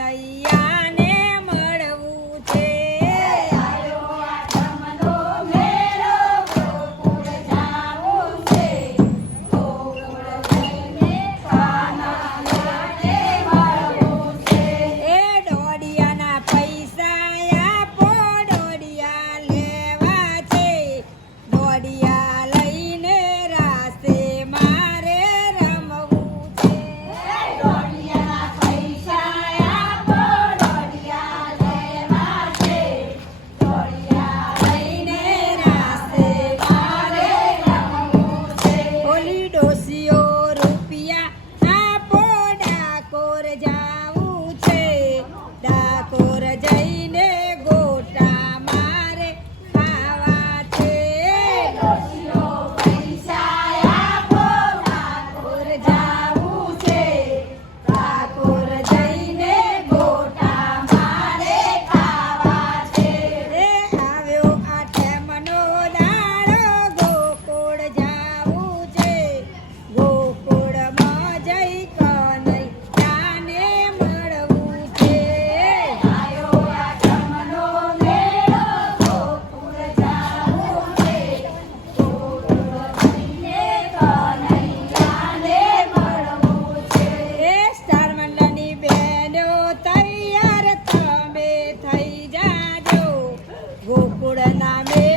小呀 Buddha Name.